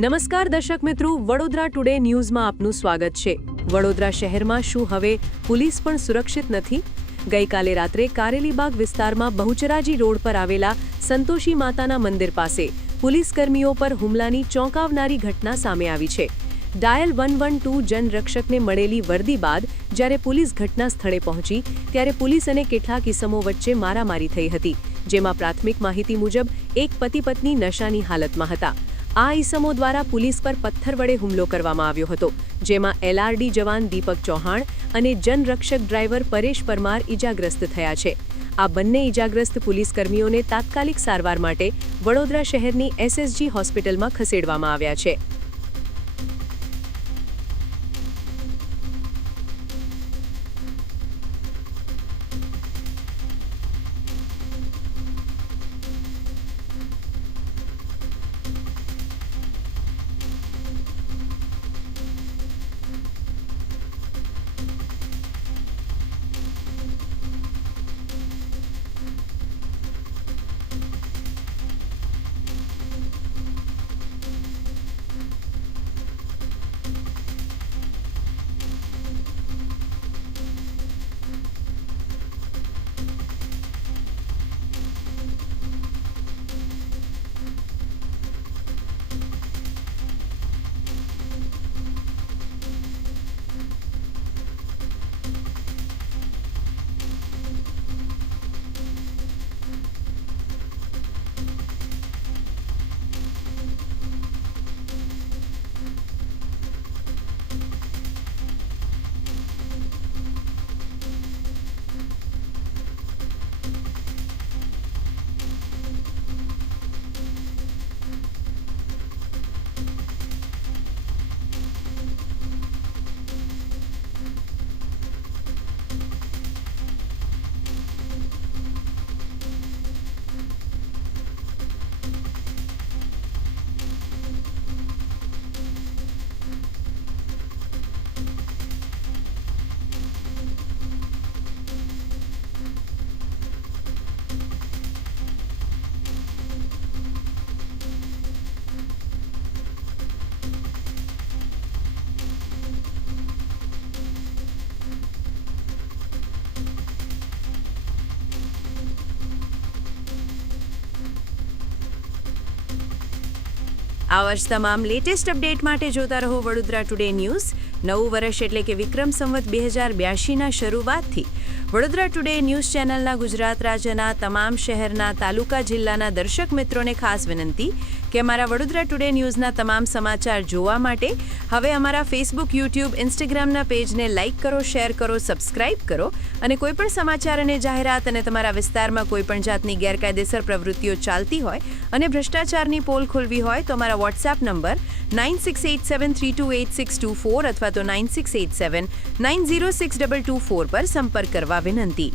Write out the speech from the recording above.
નમસ્કાર દર્શક મિત્રો, વડોદરા ટુડે ન્યૂઝમાં આપનું સ્વાગત છે। વડોદરા શહેરમાં શું હવે પોલીસ પણ સુરક્ષિત નથી? ગઈકાલે રાત્રે કારેલીબાગ વિસ્તારમાં બહુચરાજી રોડ પર આવેલા સંતોષી માતાના મંદિર પાસે પોલીસકર્મીઓ પર હુમલાની ચોંકાવનારી ઘટના સામે આવી છે। ડાયલ 112 જનરક્ષકને મળેલી વર્દી બાદ જ્યારે પોલીસ ઘટના સ્થળે પહોંચી ત્યારે પોલીસ અને કેટલાક ઇસમો વચ્ચે મારામારી થઈ હતી, જેમાં પ્રાથમિક માહિતી મુજબ એક પતિ-પત્ની નશાની હાલતમાં હતા। આ ઇસમો દ્વારા પોલીસ પર પથ્થર વડે હુમલો કરવામાં આવ્યો હતો, જેમાં એલઆરડી જવાન દીપક ચૌહાણ અને જનરક્ષક ડ્રાઈવર પરેશ પરમાર ઇજાગ્રસ્ત થયા છે। આ બંને ઇજાગ્રસ્ત પોલીસકર્મીઓને તાત્કાલિક સારવાર માટે વડોદરા શહેરની એસએસજી હોસ્પિટલમાં ખસેડવામાં આવ્યા છે। આવા જ તમામ લેટેસ્ટ અપડેટ માટે જોતા રહો વડોદરા ટુડે ન્યૂઝ। નવું વર્ષ એટલે કે વિક્રમ સંવત 2082ના શરૂઆતથી વડોદરા ટુડે ન્યૂઝ ચેનલના ગુજરાત રાજ્યના તમામ શહેરના, તાલુકા, જિલ્લાના દર્શક મિત્રોને ખાસ વિનંતી કે અમારા વડોદરા ટુડે ન્યૂઝના તમામ સમાચાર જોવા માટે હવે અમારા ફેસબુક, યુટ્યુબ, ઇન્સ્ટાગ્રામના પેજને લાઇક કરો, શેર કરો, સબસ્ક્રાઇબ કરો અને કોઈપણ સમાચાર અને જાહેરાત અને તમારા વિસ્તારમાં કોઈપણ જાતની ગેરકાયદેસર પ્રવૃત્તિઓ ચાલતી હોય અને ભ્રષ્ટાચારની પોલ ખોલવી હોય તો અમારા વોટ્સએપ નંબર 9687328624 અથવા તો 9687906224 પર સંપર્ક કરવા વિનંતી।